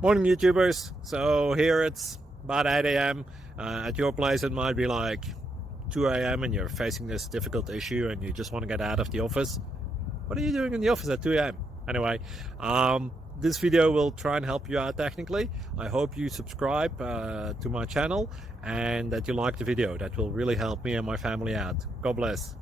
Morning YouTubers. So here it's about 8 a.m. At your place it might be like 2 a.m. and you're facing this difficult issue and you just want to get out of the office. What are you doing in the office at 2 a.m.? Anyway, this video will try and help you out technically. I hope you subscribe to my channel and that you like the video. That will really help me and my family out. God bless.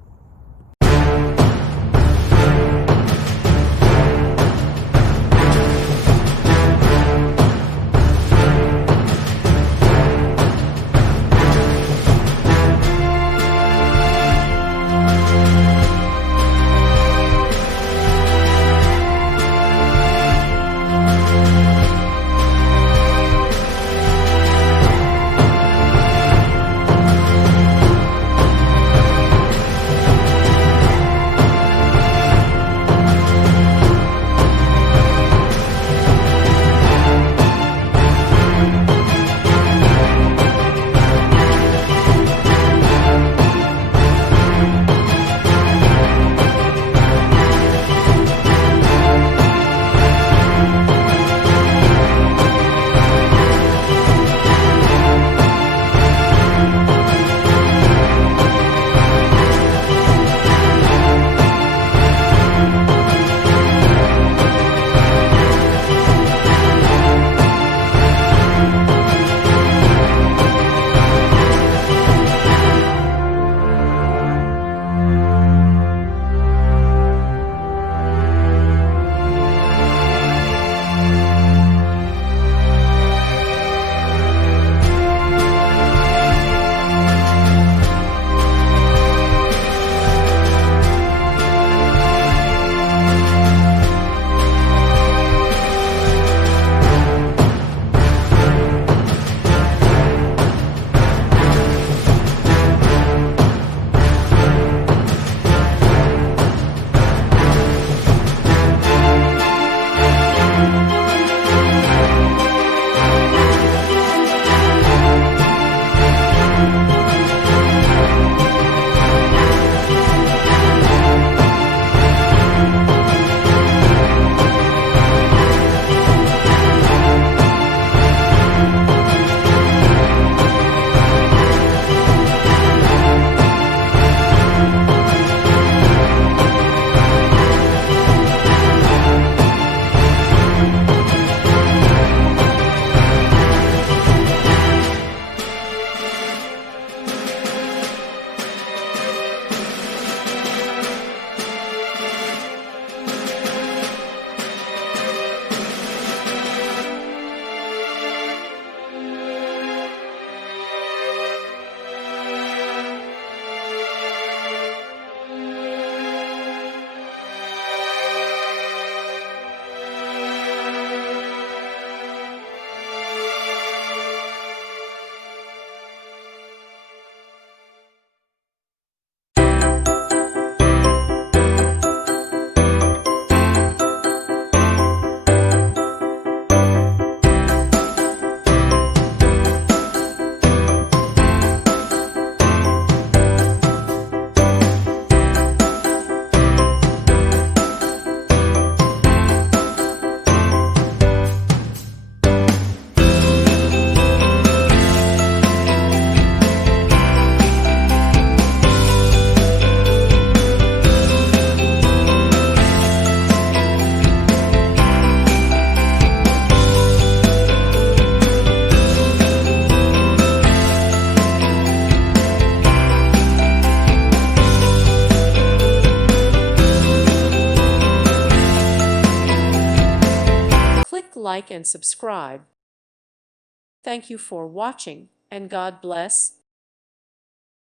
Like and subscribe. Thank you for watching, and God bless.